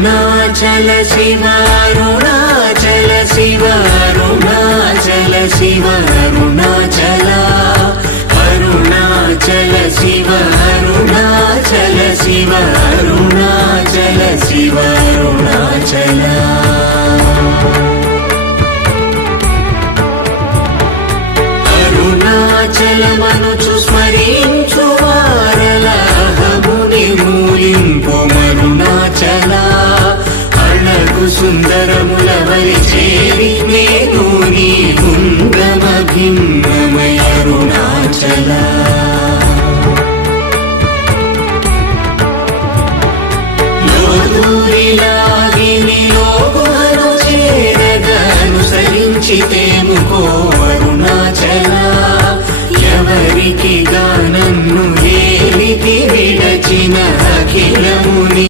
అరుణాచల శివ అరుణాచల శివ అరుణాచల శివ అరుణాచల అరుణాచల శివ అరుణాచల శివ అరుణాచల శివ అరుణాచల అరుణాచలమనుచు స్మరించు వారలహముని మూలింపు మరుణాచల అళ్ళకు సుందరముల వలి చేరి నేను నీ గుండమ భిన్నమయ అరుణాచల లోదూరిలాగిని లోగుహను చేరగనుసరించితేముకో అరుణాచల ఎవరికి గానన్ను వేలికి విడచిన